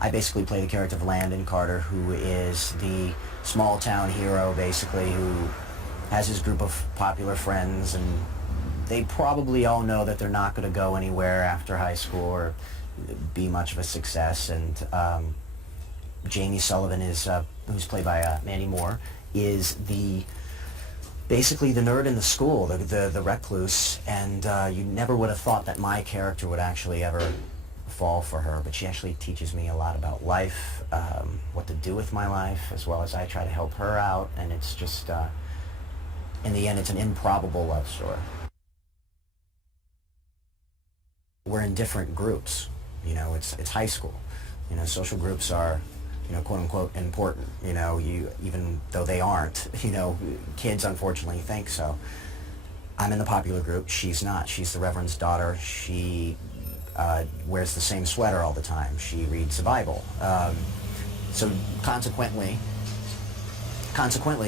I basically play the character of Landon Carter, who is the small town hero, basically, who has his group of popular friends, and they probably all know that they're not going to go anywhere after high school or be much of a success. And Jamie Sullivan is, who's played by Mandy Moore, is basically the nerd in the school, the recluse, and you never would have thought that my character would actually ever fall for her, but she actually teaches me a lot about life, what to do with my life, as well as I try to help her out, and it's just, in the end, it's an improbable love story. We're in different groups, you know, it's high school. You know, social groups are, you know, quote unquote important, you know, even though they aren't, you know, kids unfortunately think so. I'm in the popular group, she's not. She's the Reverend's daughter. She wears the same sweater all the time. She reads the Bible. So consequently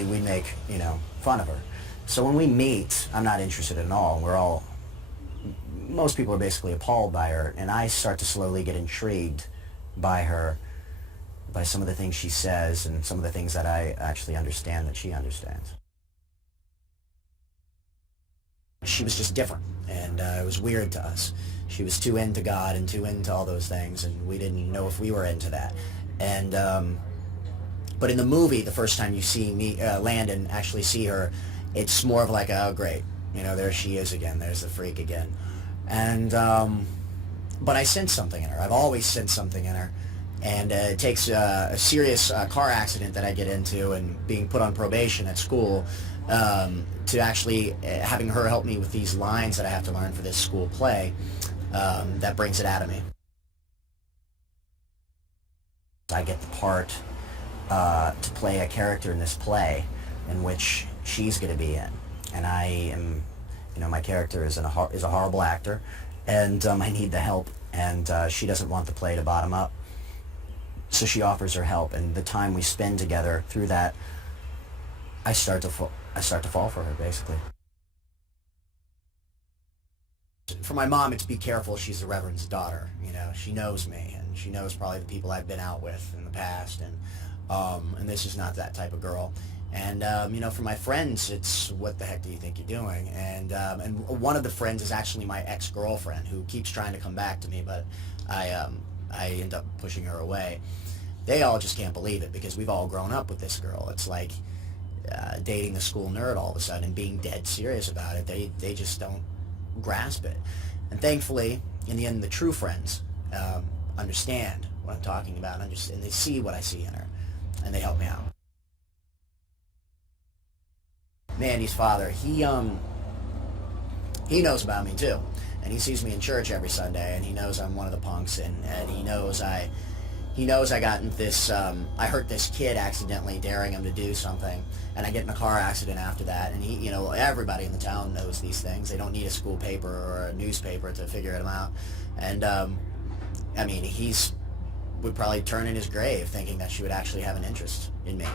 we make, you know, fun of her. So when we meet, I'm not interested at all. Most people are basically appalled by her, and I start to slowly get intrigued by her, by some of the things she says and some of the things that I actually understand that she understands. She was just different, and it was weird to us. She was too into God and too into all those things, and we didn't know if we were into that. And but in the movie, the first time you see Landon actually see her, it's more of like, oh great, you know, there she is again, there's the freak again. And but I sense something in her. I've always sensed something in her. And it takes a serious car accident that I get into and being put on probation at school to actually having her help me with these lines that I have to learn for this school play that brings it out of me. I get the part to play a character in this play in which she's going to be in. And I am, you know, my character is a horrible actor, and I need the help, and she doesn't want the play to bottom up. So she offers her help, and the time we spend together through that, I start to fall for her, basically. For my mom, it's be careful. She's the Reverend's daughter. You know, she knows me, and she knows probably the people I've been out with in the past, and this is not that type of girl. And you know, for my friends, it's what the heck do you think you're doing? And one of the friends is actually my ex-girlfriend who keeps trying to come back to me, but I end up pushing her away. They all just can't believe it because we've all grown up with this girl. It's like dating the school nerd all of a sudden and being dead serious about it. They just don't grasp it. And thankfully, in the end, the true friends understand what I'm talking about, and they see what I see in her, and they help me out. Mandy's father, he knows about me too. And he sees me in church every Sunday, and he knows I'm one of the punks, and he knows I got into this, I hurt this kid accidentally, daring him to do something, and I get in a car accident after that, and he, you know, everybody in the town knows these things. They don't need a school paper or a newspaper to figure them out. And, I mean, would probably turn in his grave thinking that she would actually have an interest in me.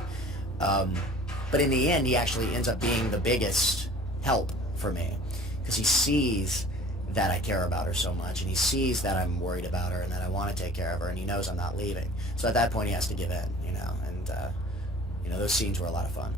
But in the end, he actually ends up being the biggest help for me, because he sees that I care about her so much, and he sees that I'm worried about her and that I want to take care of her, and he knows I'm not leaving. So at that point, he has to give in, you know, and, you know, those scenes were a lot of fun.